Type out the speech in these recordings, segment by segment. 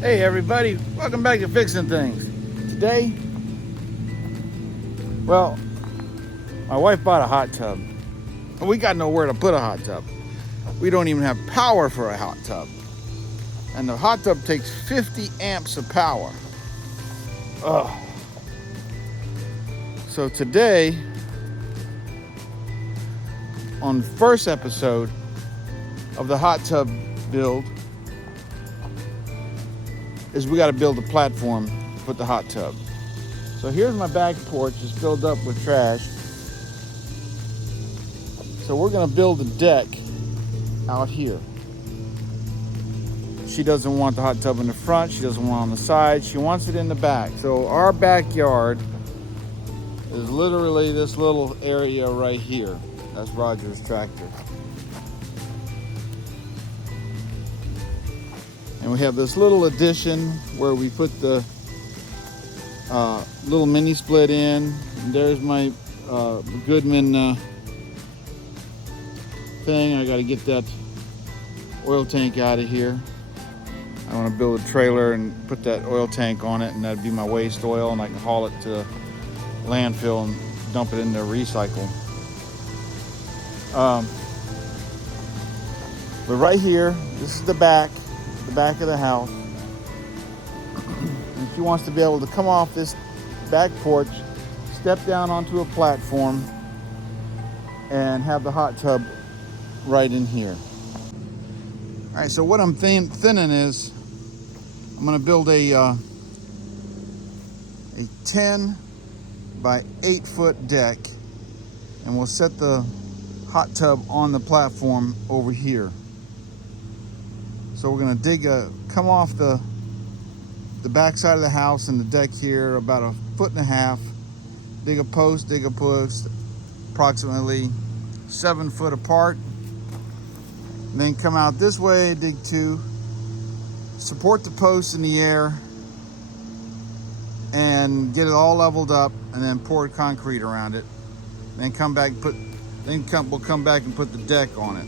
Hey everybody, welcome back to Fixing Things. Today, well, my wife bought a hot tub. And we got nowhere to put a hot tub. We don't even have power for a hot tub. And the hot tub takes 50 amps of power. Ugh. So today, on the first episode of the hot tub build, is we got to build a platform to put the hot tub. So here's my back porch, it's filled up with trash. So we're gonna build a deck out here. She doesn't want the hot tub in the front, she doesn't want it on the side, she wants it in the back. So our backyard is literally this little area right here. That's Roger's tractor. And we have this little addition where we put the little mini split in. And there's my Goodman thing. I gotta get that oil tank out of here. I want to build a trailer and put that oil tank on it, and that'd be my waste oil, and I can haul it to the landfill and dump it in there, recycle. But right here, this is the back of the house. And she wants to be able to come off this back porch, step down onto a platform, and have the hot tub right in here. All right, so what I'm thinning is I'm going to build a 10 by 8 foot deck, and we'll set the hot tub on the platform over here. So we're going to come off the back side of the house and the deck here about 1.5 feet, dig a post, approximately 7 foot apart, and then come out this way, dig 2, support the posts in the air, and get it all leveled up, and then pour concrete around it. Then we'll come back and put the deck on it.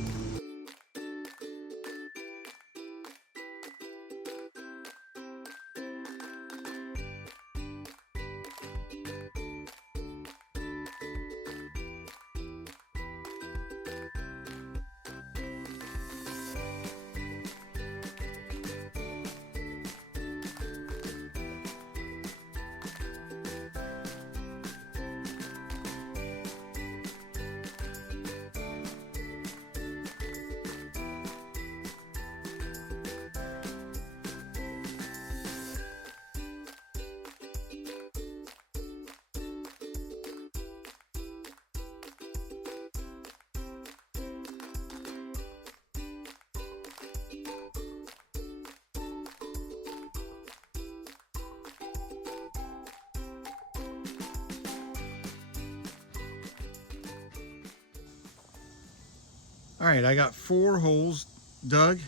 All right, I got 4 holes dug.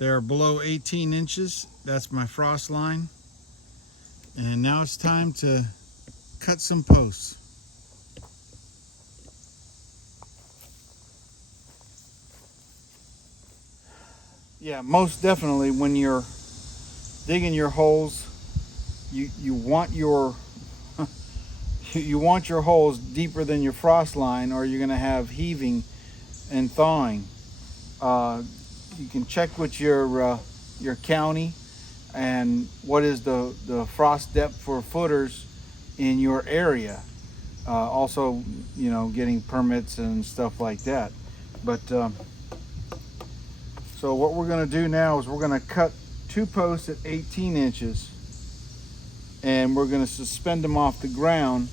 They're below 18 inches. That's my frost line. And now it's time to cut some posts. Yeah, most definitely when you're digging your holes, you want your you want your holes deeper than your frost line, or you're going to have heaving and thawing. You can check with your county and what is the frost depth for footers in your area. Also, getting permits and stuff like that. But so what we're going to do now is we're going to cut 2 posts at 18 inches, and we're going to suspend them off the ground,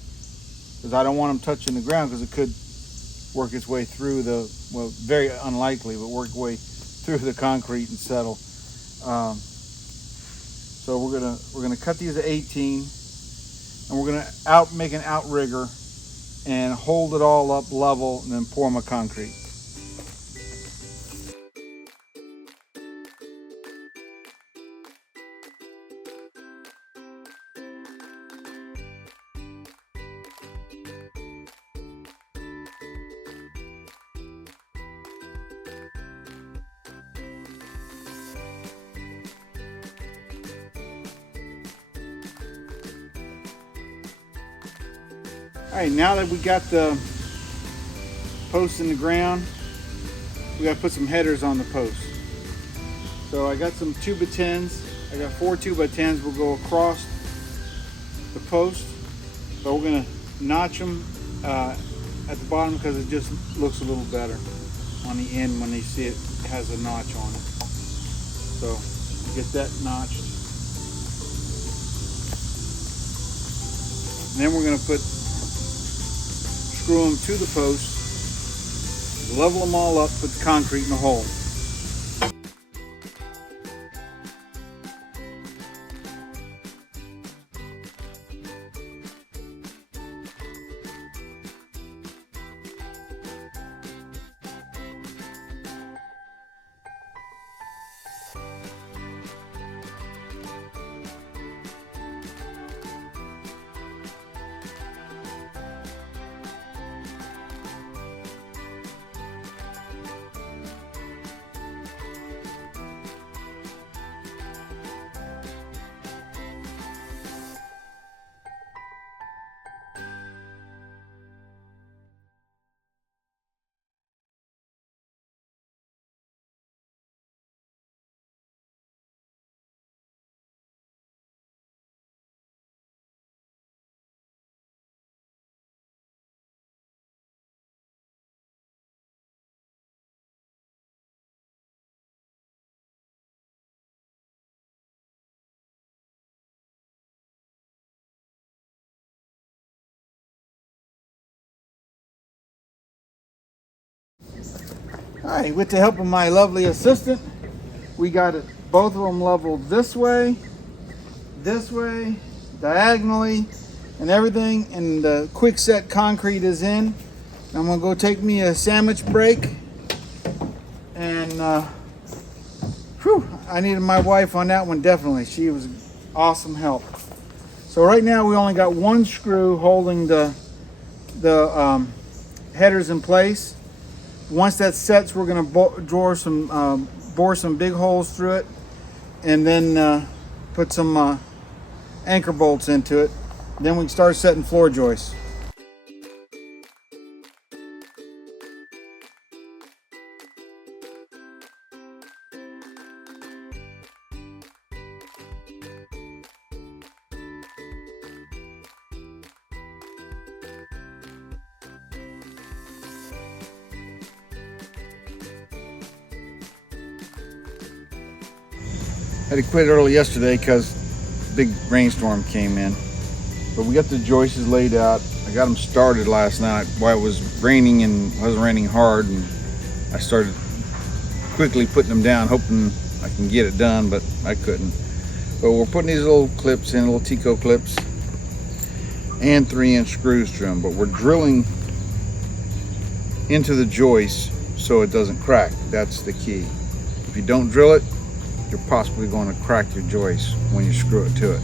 because I don't want them touching the ground, because it could work its way through very unlikely, but work its way through the concrete and settle. So we're gonna cut these at 18, and we're gonna make an outrigger and hold it all up level, and then pour my concrete. Alright, now that we got the post in the ground, we got to put some headers on the post. So I got some 2x10s. I got 4 2x10s will go across the post, but we're going to notch them at the bottom because it just looks a little better on the end when they see it has a notch on it. So get that notched. And then we're going to screw them to the post, level them all up, put the concrete in the hole. All right, with the help of my lovely assistant, we got it both of them leveled this way, diagonally, and everything. And the quick set concrete is in. I'm gonna go take me a sandwich break. And I needed my wife on that one, definitely. She was awesome help. So right now we only got one screw holding the headers in place. Once that sets, we're going to bore some big holes through it, and then put some anchor bolts into it. Then we can start setting floor joists. Had to quit early yesterday because big rainstorm came in. But we got the joists laid out. I got them started last night while it was raining, and it wasn't raining hard, and I started quickly putting them down, hoping I can get it done, but I couldn't. But we're putting these little clips in, little Tico clips, and 3-inch screws to them. But we're drilling into the joist so it doesn't crack. That's the key. If you don't drill it, you're possibly going to crack your joist when you screw it to it.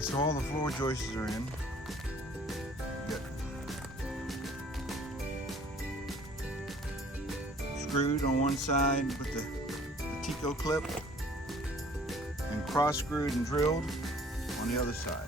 So all the floor joists are in. Got screwed on one side with the Tico clip, and cross screwed and drilled on the other side.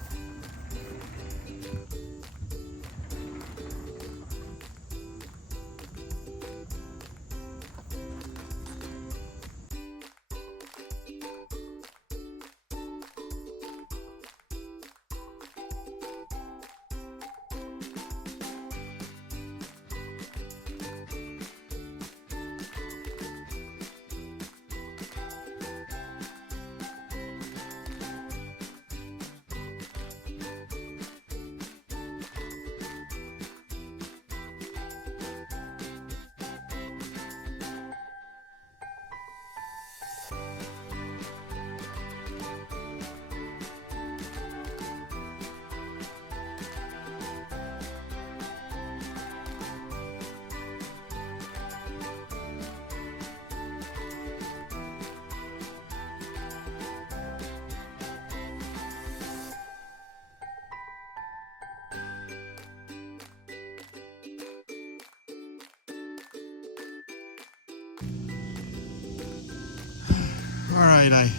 All right, I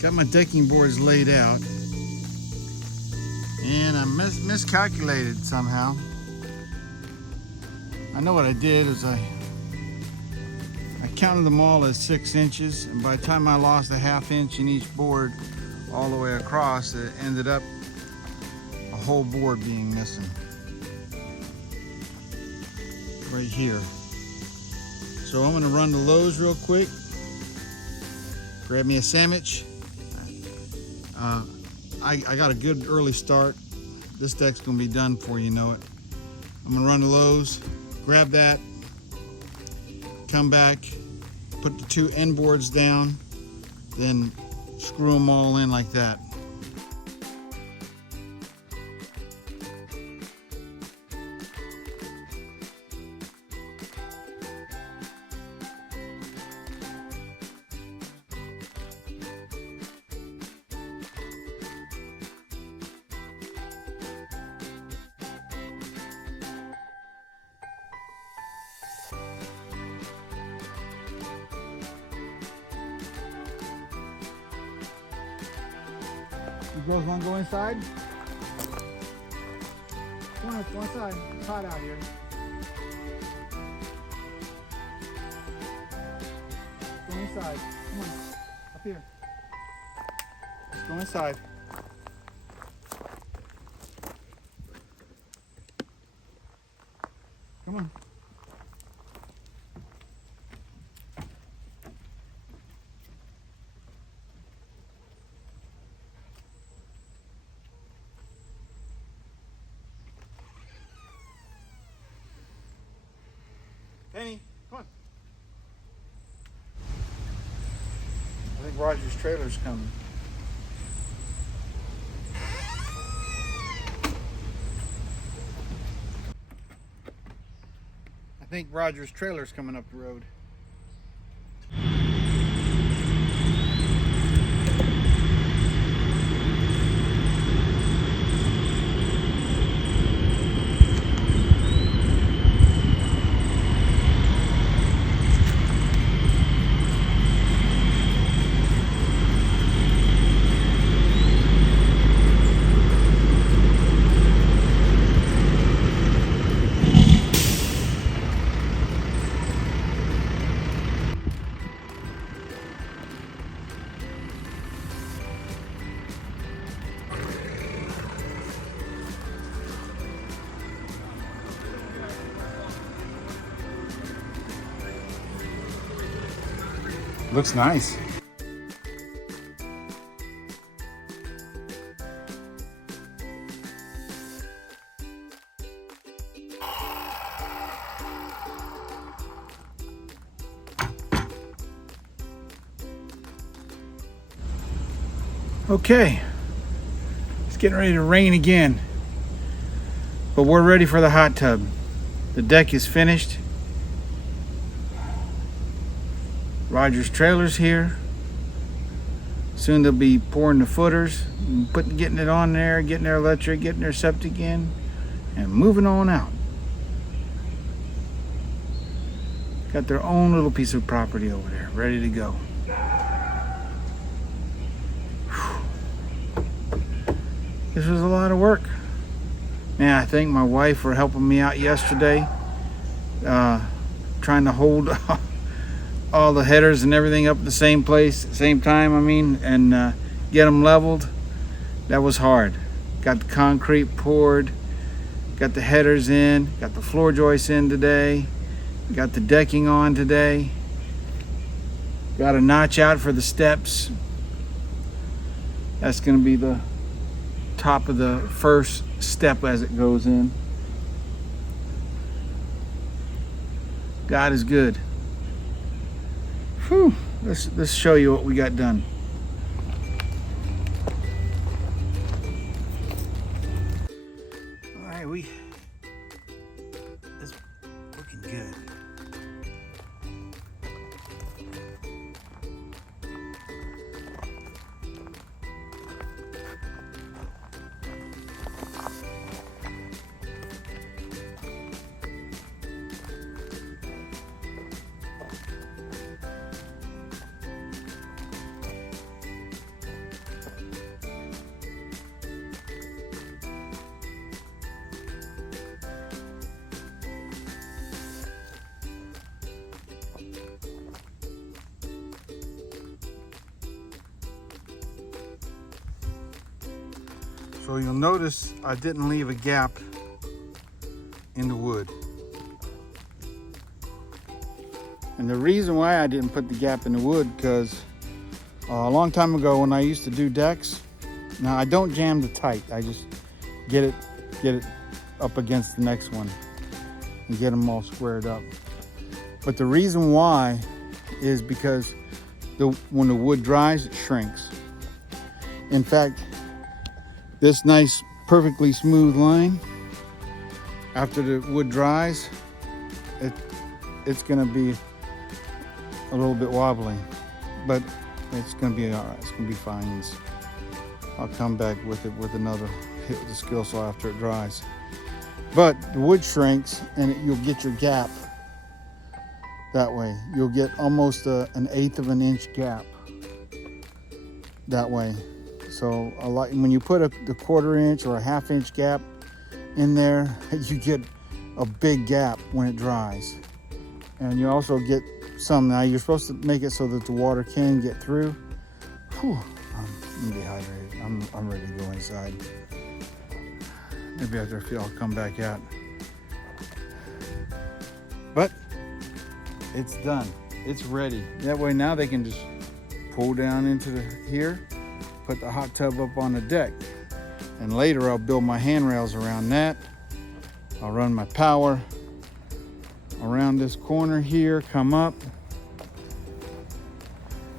got my decking boards laid out, and I miscalculated somehow. I know what I did is I counted them all as 6 inches, and by the time I lost a ½ inch in each board all the way across, it ended up a whole board being missing right here. So I'm gonna run to Lowe's real quick, grab me a sandwich. I got a good early start. This deck's gonna be done before you know it. I'm gonna run to Lowe's, grab that, come back, put the 2 end boards down, then screw them all in like that. You girls want to go inside? Come on, let's go inside. It's hot out here. Go inside. Come on, up here. Let's go inside. Come on. Penny, come on. I think Roger's trailer's coming. I think Roger's trailer's coming up the road. Looks nice. Okay, it's getting ready to rain again, but we're ready for the hot tub. The deck is finished. Roger's trailer's here. Soon they'll be pouring the footers, getting it on there, getting their electric, getting their septic in, and moving on out. Got their own little piece of property over there, ready to go. This was a lot of work. Man, I thank my wife for helping me out yesterday, trying to hold all the headers and everything up at the same place, same time, and get them leveled. That was hard. Got the concrete poured, got the headers in, got the floor joists in today, got the decking on today, got a notch out for the steps. That's gonna be the top of the first step as it goes in. God is good. Whew. Let's show you what we got done. All right, it's looking good. So you'll notice I didn't leave a gap in the wood. And the reason why I didn't put the gap in the wood, because a long time ago when I used to do decks, now I don't jam the tight. I just get it up against the next one and get them all squared up. But the reason why is because when the wood dries, it shrinks. In fact, this nice, perfectly smooth line, after the wood dries, it's gonna be a little bit wobbly, but it's gonna be all right. It's gonna be fine. I'll come back with it with another hit with the skill saw after it dries. But the wood shrinks and you'll get your gap that way. You'll get almost an 1/8 of an inch gap that way. So when you put the 1/4 inch or a 1/2 inch gap in there, you get a big gap when it dries. And you also get some, now you're supposed to make it so that the water can get through. Whew, I'm dehydrated. I'm ready to go inside. Maybe after a few I'll come back out. But it's done. It's ready. That way now they can just pull down into here, put the hot tub up on the deck. And later I'll build my handrails around that. I'll run my power around this corner here, come up.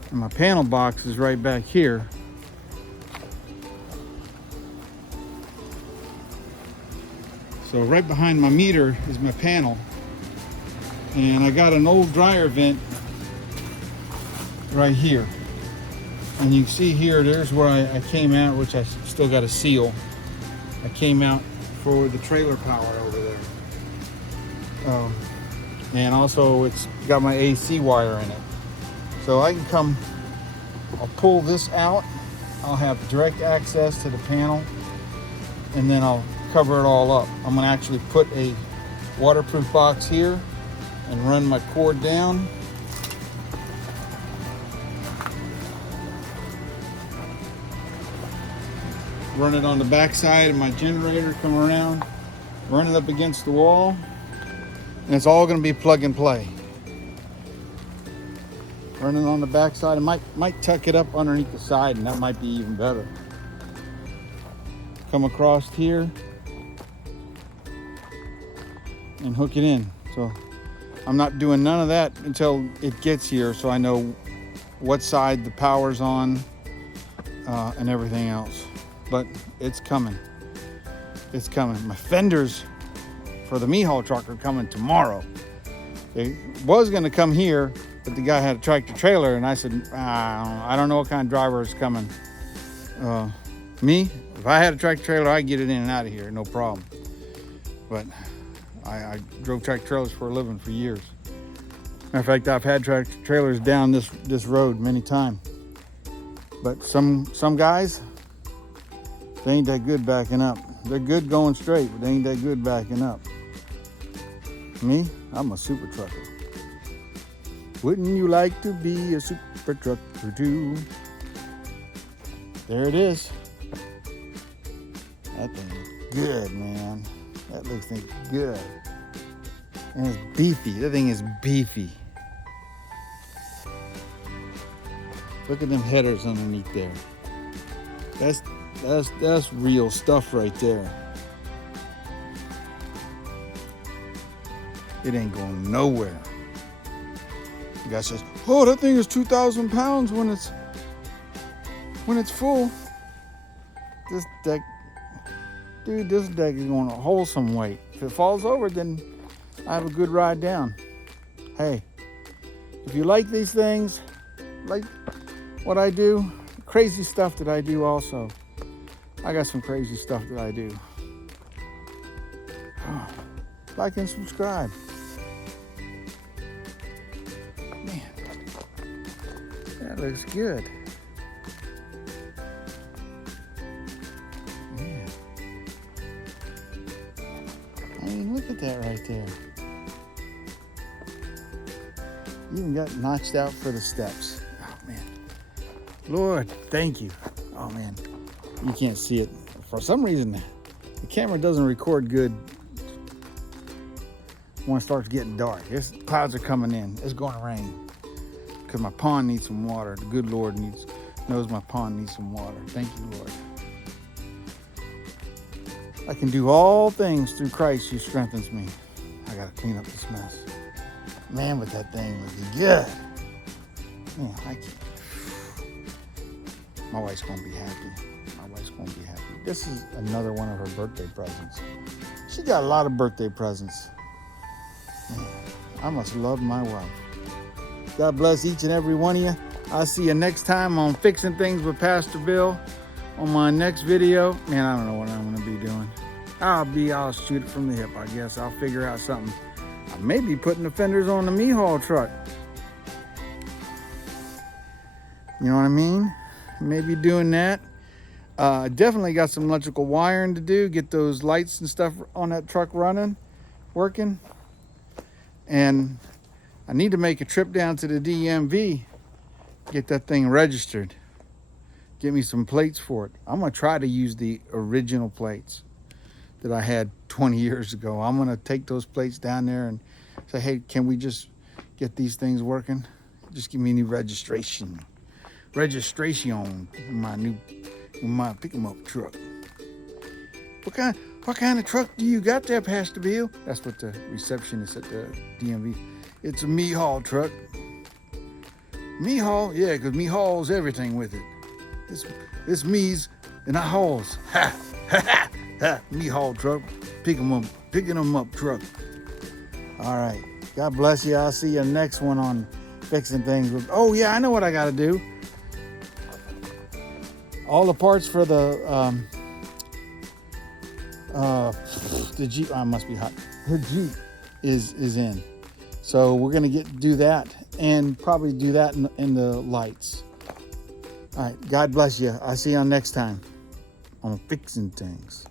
And my panel box is right back here. So right behind my meter is my panel. And I got an old dryer vent right here. And you can see here, there's where I came out, which I still got a seal. I came out for the trailer power over there. And also it's got my AC wire in it. So I can come, I'll pull this out. I'll have direct access to the panel, and then I'll cover it all up. I'm gonna actually put a waterproof box here and run my cord down. Run it on the back side of my generator, come around, run it up against the wall, and it's all gonna be plug and play. Run it on the back side. I might tuck it up underneath the side, and that might be even better. Come across here and hook it in. So I'm not doing none of that until it gets here, so I know what side the power's on and everything else. But it's coming. It's coming. My fenders for the Mihal truck are coming tomorrow. It was going to come here, but the guy had a tractor trailer, and I said, I don't know what kind of driver is coming. Me, if I had a tractor trailer, I'd get it in and out of here, no problem. But I drove tractor trailers for a living for years. Matter of fact, I've had tractor trailers down this road many times. But some guys, they ain't that good backing up. They're good going straight, but they ain't that good backing up. Me, I'm a super trucker. Wouldn't you like to be a super trucker too? There it is. That thing is good, man. That looks good. And it's beefy. That thing is beefy. Look at them headers underneath there. That's real stuff right there. It ain't going nowhere. The guy says, "Oh, that thing is 2,000 pounds when it's full." This deck is going to hold some weight. If it falls over, then I have a good ride down. Hey, if you like these things, like what I do, crazy stuff that I do also. I got some crazy stuff that I do. Like and subscribe. Man, that looks good. Yeah. I mean, look at that right there. Even got notched out for the steps. Oh man. Lord, thank you. Oh man. You can't see it. For some reason, the camera doesn't record good when it starts getting dark. Clouds are coming in. It's going to rain because my pond needs some water. The good Lord knows my pond needs some water. Thank you, Lord. I can do all things through Christ who strengthens me. I got to clean up this mess. Man, but that thing would be good. Man, I can't. My wife's going to be happy. My wife's going to be happy. This is another one of her birthday presents. She got a lot of birthday presents. Man, I must love my wife. God bless each and every one of you. I'll see you next time on Fixing Things with Pastor Bill. On my next video, man, I don't know what I'm going to be doing. I'll shoot it from the hip, I guess. I'll figure out something. I may be putting the fenders on the Mihal truck. You know what I mean? Maybe doing that. Definitely got some electrical wiring to do. Get those lights and stuff on that truck running, working. And I need to make a trip down to the DMV. Get that thing registered. Get me some plates for it. I'm going to try to use the original plates that I had 20 years ago. I'm going to take those plates down there and say, hey, can we just get these things working? Just give me a new registration in my pick 'em up truck. What kind of truck do you got there, Pastor Bill? That's what the receptionist at the DMV. It's a Mihal truck. Mihal? Yeah, because me hauls everything with it. It's me's and I hauls. Ha ha ha. Mihal truck. Picking them up truck. All right. God bless you. I'll see you next one on Fixing Things. Oh yeah, I know what I got to do. All the parts for the Jeep. Oh, it must be hot. Her Jeep is in, so we're gonna do that and probably do that in the lights. All right. God bless you. I'll see you on next time on Fixing Things.